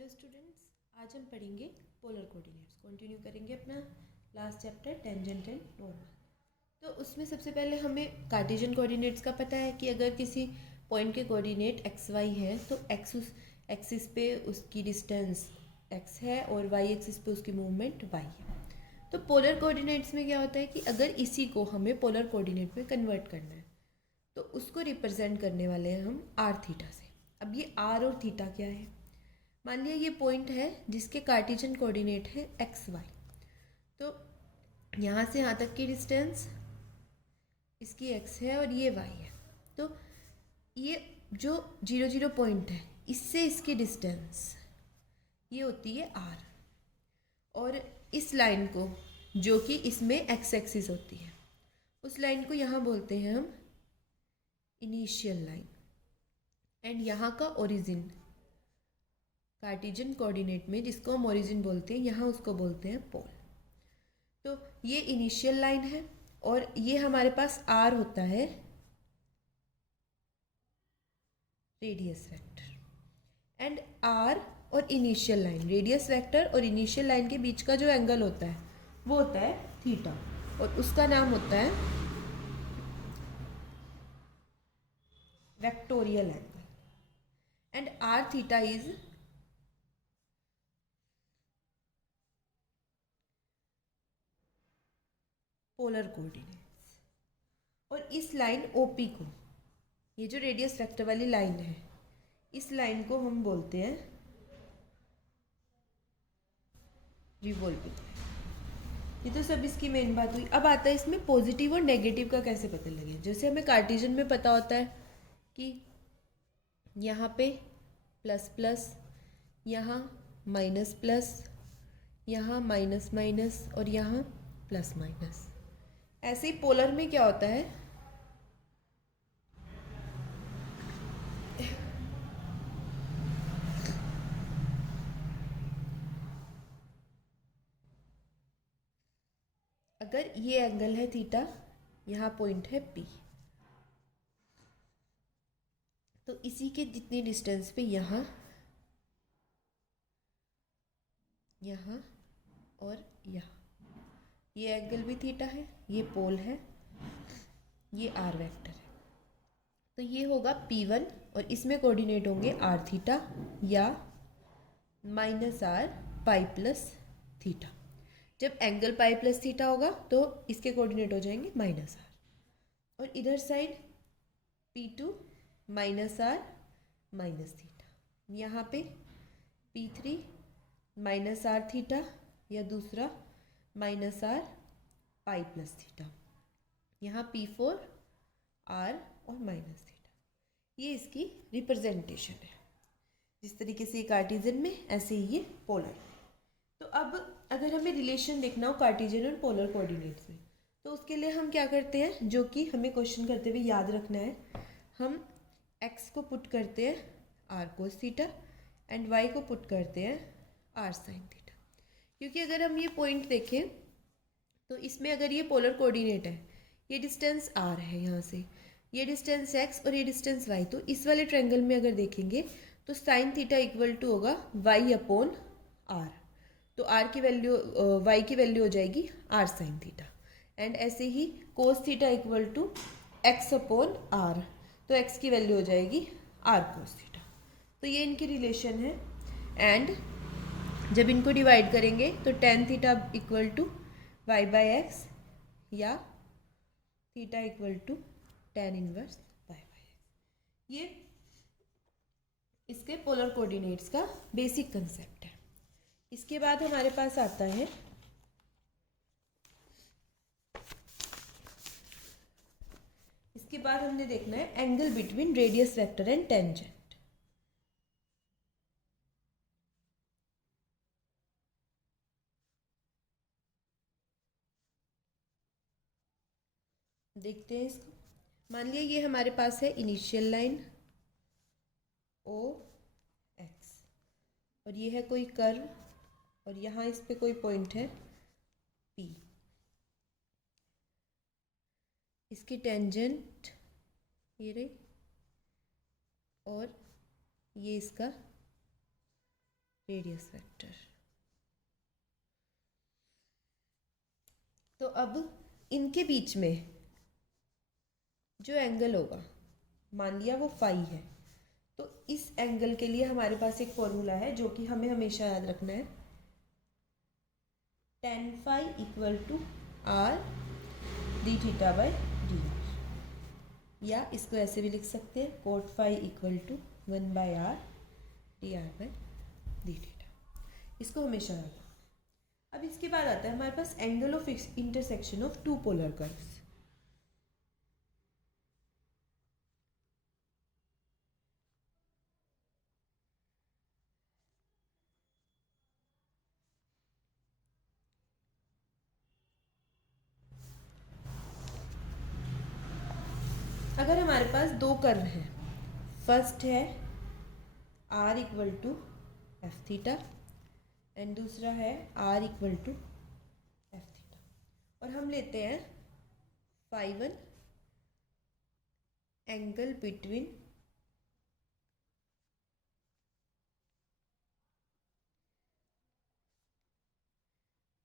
Hello students, आज हम पढ़ेंगे पोलर कोऑर्डिनेट्स। कंटिन्यू करेंगे अपना last chapter tangent and normal. तो उसमें सबसे पहले हमें कार्टेशियन कोऑर्डिनेट्स का पता है कि अगर किसी पॉइंट के कोऑर्डिनेट एक्स वाई है तो एक्स उस एक्सिस पे उसकी डिस्टेंस एक्स है और वाई एक्सिस पे उसकी मूवमेंट वाई है। तो पोलर कोऑर्डिनेट्स में क्या होता है कि अगर इसी को हमें पोलर कोऑर्डिनेट में कन्वर्ट करना है तो उसको रिप्रेजेंट करने वाले हैं हम आर थीटा से। अब ये आर और थीटा क्या है? मान लिया ये पॉइंट है जिसके कार्टेशियन कोऑर्डिनेट है एक्स वाई, तो यहाँ से यहाँ तक की डिस्टेंस इसकी एक्स है और ये वाई है। तो ये जो 0 0 पॉइंट है इससे इसकी डिस्टेंस ये होती है आर, और इस लाइन को जो कि इसमें एक्स एक्सिस होती है उस लाइन को यहाँ बोलते हैं हम इनिशियल लाइन। एंड यहाँ का ओरिजिन कार्टेशियन कोऑर्डिनेट में जिसको हम ओरिजिन बोलते हैं यहाँ उसको बोलते हैं पोल। तो ये इनिशियल लाइन है और ये हमारे पास आर होता है रेडियस वेक्टर। एंड आर और इनिशियल लाइन, रेडियस वेक्टर और इनिशियल लाइन के बीच का जो एंगल होता है वो होता है थीटा, और उसका नाम होता है vectorial angle. And R theta is polar coordinates. और इस लाइन ओपी को, ये जो रेडियस वेक्टर वाली लाइन है इस लाइन को हम बोलते हैं रिवोल्विंग। ये तो सब इसकी मेन बात हुई। अब आता है इसमें पॉजिटिव और नेगेटिव का कैसे पता लगे। जैसे हमें कार्टेशियन में पता होता है कि यहाँ पे प्लस प्लस, यहाँ माइनस प्लस, यहाँ माइनस माइनस और यहाँ प्लस माइनस। ऐसे ही पोलर में क्या होता है, अगर ये एंगल है थीटा, यहाँ पॉइंट है पी, तो इसी के जितनी डिस्टेंस पे यहाँ यहाँ और यहाँ ये एंगल भी थीटा है, ये पोल है, ये आर वेक्टर है। तो ये होगा P1 और इसमें कोऑर्डिनेट होंगे आर थीटा या minus R pi plus theta. जब एंगल पाई प्लस थीटा होगा तो इसके कोऑर्डिनेट हो जाएंगे माइनस आर, और इधर side P2 minus R minus theta, यहाँ पे P3 माइनस आर थीटा या दूसरा minus R pi plus theta, यहाँ P4 आर और माइनस थीटा। ये इसकी रिप्रेजेंटेशन है। जिस तरीके से कार्टेशियन में ऐसे ही ये पोलर। तो अब अगर हमें रिलेशन देखना हो कार्टेशियन और पोलर कोऑर्डिनेट्स में तो उसके लिए हम क्या करते हैं, जो कि हमें क्वेश्चन करते हुए याद रखना है, हम x को पुट करते हैं r cos theta and y को पुट करते हैं r साइन थीटा। क्योंकि अगर हम ये पॉइंट देखें तो इसमें अगर ये पोलर कोऑर्डिनेट है, ये डिस्टेंस r है, यहाँ से ये डिस्टेंस x और ये डिस्टेंस y, तो इस वाले ट्रायंगल में अगर देखेंगे तो साइन थीटा इक्वल टू होगा y अपॉन r। तो r की वैल्यू y की वैल्यू हो जाएगी r साइन थीटा। एंड ऐसे ही cos theta equal to x upon r, तो x की वैल्यू हो जाएगी r कोस थीटा। तो ये इनकी रिलेशन है। एंड जब इनको डिवाइड करेंगे तो tan theta equal to y by x या theta equal to tan inverse y by x. ये इसके पोलर कोऑर्डिनेट्स का बेसिक कंसेप्ट है। इसके बाद हमारे पास आता है इसके बाद हमने देखना है angle between radius vector and tangent. देखते हैं इसको। मान लिया ये हमारे पास है इनिशियल लाइन ओ एक्स, और ये है कोई कर्व, और यहाँ इस पे कोई पॉइंट है P। इसकी टेंजेंट ये रही और ये इसका रेडियस वेक्टर। तो अब इनके बीच में जो एंगल होगा, मान लिया वो फाई है, तो इस एंगल के लिए हमारे पास एक फॉर्मूला है जो कि हमें हमेशा याद रखना है, tan phi equal to R D theta by D R, या इसको ऐसे भी लिख सकते हैं cot phi equal to 1/r D are by D theta. इसको हमेशा याद रखना। अब इसके बाद आता है हमारे पास angle of intersection of two polar curves. अगर हमारे पास दो कर्व हैं, फर्स्ट है r equal to f theta and दूसरा है r equal to f theta, और हम लेते हैं phi one angle between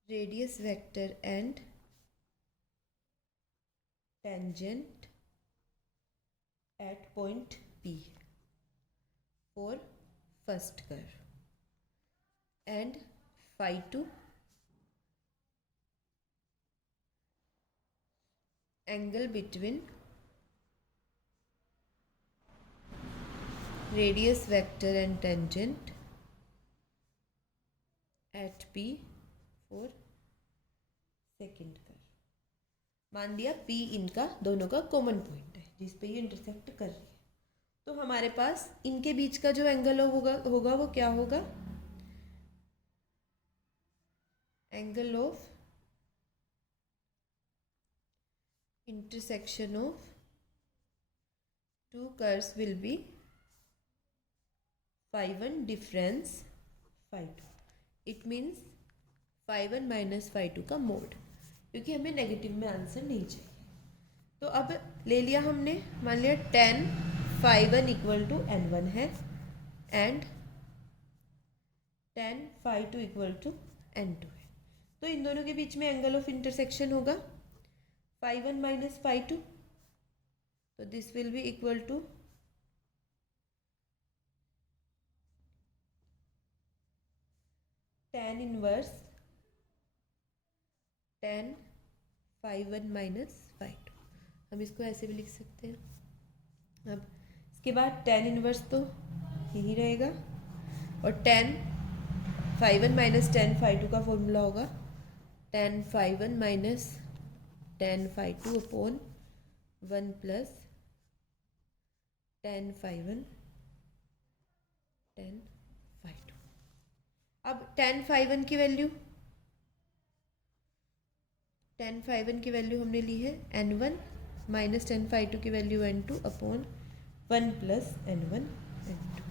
radius vector and tangent at point P for first curve, and phi 2 angle between radius vector and tangent at P for second curve। मान लिया P इनका दोनों का common point है जिस पे ये इंटरसेक्ट कर रही है, तो हमारे पास इनके बीच का जो एंगल होगा वो क्या होगा, angle of intersection of two curves will be phi one difference phi two. It means phi one minus phi two का मोड, क्योंकि हमें नेगेटिव में आंसर नहीं चाहिए। तो अब ले लिया हमने, मान लिया tan phi one equal to n1 है एंड tan phi two equal to n2 है, तो इन दोनों के बीच में एंगल ऑफ इंटरसेक्शन होगा phi one minus phi two, तो this will be equal to tan inverse tan phi one minus phi two, हम इसको ऐसे भी लिख सकते हैं। अब इसके बाद tan इनवर्स तो यही रहेगा, और tan phi one minus tan phi two का फॉर्मूला होगा tan phi one minus tan phi two upon 1 plus tan phi one tan phi two. अब tan फाई वन की वैल्यू, tan फाई वन की value हमने ली है n1 minus tan phi two की value n2 upon 1 plus n1 n2,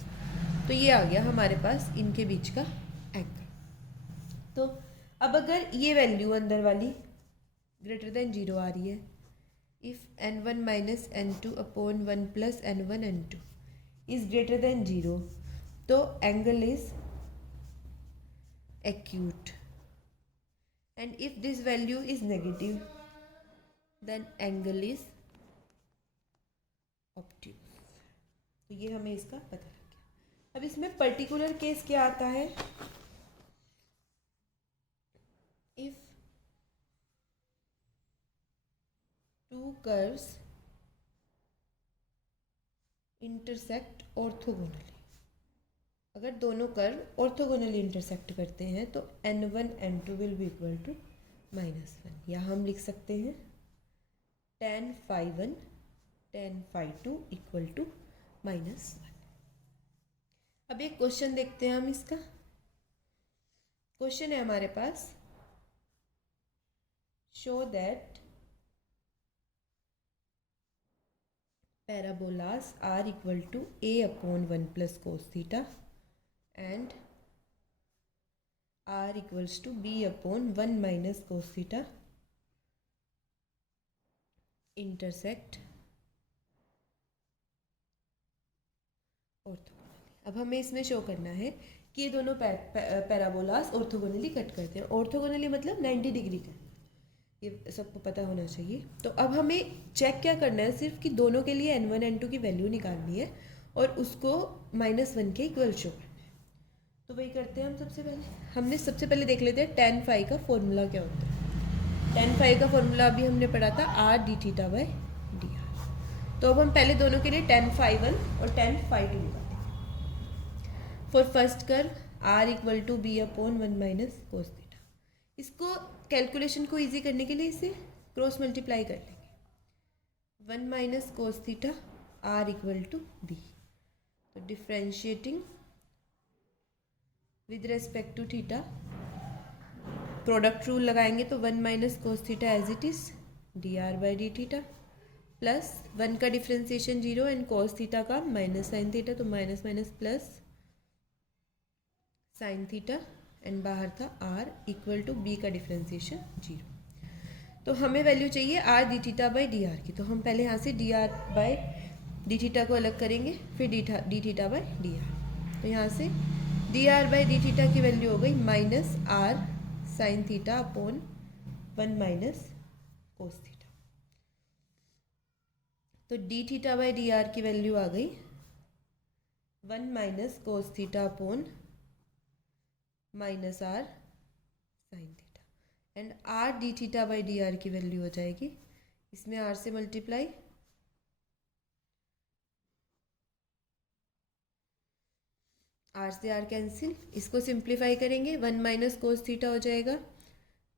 तो ये आ गया हमारे पास इनके बीच का एंगल। तो अब अगर ये वैल्यू अंदर वाली ग्रेटर देन 0 आ रही है, if n1 minus n2 upon 1 plus n1 n2 is greater than 0, तो angle is acute, and if this value is negative then angle is obtuse। तो ये हमें इसका पता लग गया। अब इसमें पर्टिकुलर केस क्या आता है, if two curves intersect orthogonally, अगर दोनों कर्व ऑर्थोगोनली इंटरसेक्ट करते हैं तो n1 n2 will be equal to -1, या हम लिख सकते हैं tan phi one tan phi two equal to -1। अब एक क्वेश्चन देखते हैं हम इसका। क्वेश्चन है हमारे पास, show that parabolas are equal to a upon 1 plus cos theta and r equals to b upon 1 minus cos theta intersect orthogonally। अब हमें इसमें शो करना है कि ये दोनों पैराबोलास ऑर्थोगोनली कट करते हैं। ऑर्थोगोनली मतलब 90 डिग्री का, ये सबको पता होना चाहिए। तो अब हमें चेक क्या करना है, सिर्फ कि दोनों के लिए n1 n2 की वैल्यू निकालनी है और उसको -1 के इक्वल शो करना है। तो वही करते हैं हम। सबसे पहले देख लेते हैं tan फाई का फॉर्मूला क्या होता है। tan फाई का फॉर्मूला अभी हमने पढ़ा था r d theta by D are. तो अब हम पहले दोनों के लिए tan फाई 1 और tan फाई 2 निकालेंगे। For first curve r equal to b upon 1 minus cos theta. इसको कैलकुलेशन को इजी करने के लिए इसे क्रॉस मल्टीप्लाई कर लेंगे। 1 minus cos theta r equal to b. तो differentiating with respect to theta, product rule लगाएंगे तो 1 minus cos theta as it is d are by D theta, plus 1 का डिफ्रेंसिएशन 0 एंड कोस थीटा का minus sine theta, तो minus minus plus sign theta, and बाहर था r equal to b का differentiation 0। तो हमें वैल्यू चाहिए r D theta by D are की। तो हम पहले यहाँ से D R by D theta को अलग करेंगे, फिर D theta by D are. तो यहाँ से D R by D theta की वैल्यू हो गई minus r sine theta upon 1 minus cos theta. तो D theta by D are की वैल्यू आ गई 1 minus cos theta upon minus r sine theta, and r D theta by D are की value हो जाएगी, इसमें r से multiply, r से r कैंसिल, इसको सिंप्लीफाई करेंगे 1 माइनस कोस थीटा हो जाएगा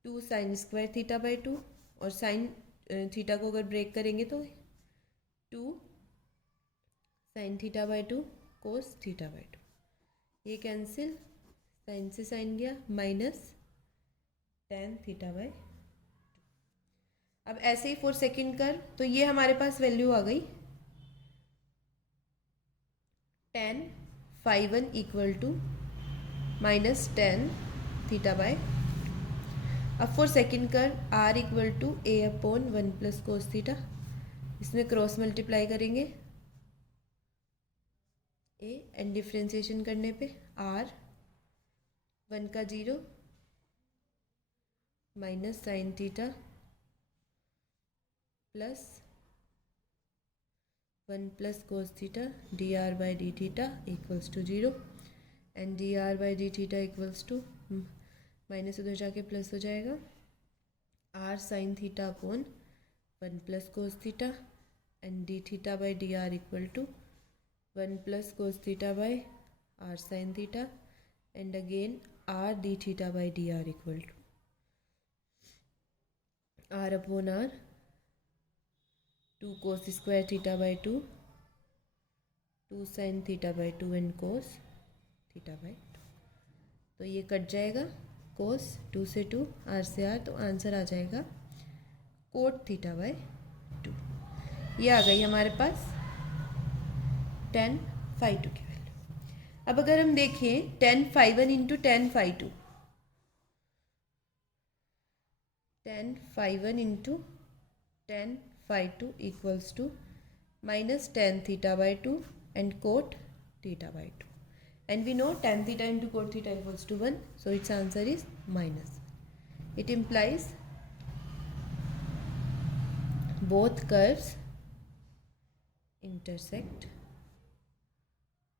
2 साइन स्क्वायर थीटा बाई 2, और साइन थीटा को अगर ब्रेक करेंगे तो 2 sine theta by 2 cos theta by 2, ये कैंसिल, साइन से साइन गया, माइनस tan थीटा बाई 2। अब ऐसे ही फॉर सेकेंड कर, तो ये हमारे पास वैल्यू आ गई tan phi 1 equal to minus tan theta by. अब फॉर सेकेंड कर r equal to a upon 1 plus cos theta, इसमें क्रॉस मल्टीप्लाई करेंगे a एंड डिफ्रेंसिएशन करने पे r 1 का 0 minus sine theta plus 1 plus cos theta D are by D theta equals to 0, and D are by D theta equals to minus उधर जाके plus हो जाएगा r sine theta upon 1 plus cos theta, and D theta by D R equal to 1 plus cos theta by r sine theta, and again r D theta by D R equal to r upon r 2 cos square theta by 2, 2 sine theta by 2 and cos theta by 2। तो ये cut जाएगा, कोस 2 से 2, r से r, तो answer आ जाएगा coat theta by 2। ये आ गई हमारे पास tan फाई 2 की वैल्यू। अब अगर हम देखें tan phi 1 into tan phi 2, tan phi 1 into tan phi 2 equals to minus tan theta by 2 and cot theta by 2, and we know tan theta into cot theta equals to 1, so it's answer is minus. It implies both curves intersect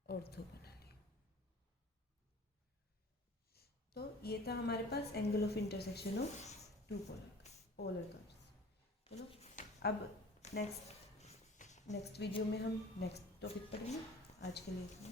orthogonally. तो ये था हमारे पास angle of intersection of two polar curves. चलो अब next video में हम next topic पढ़ेंगे। आज के लिए इतना।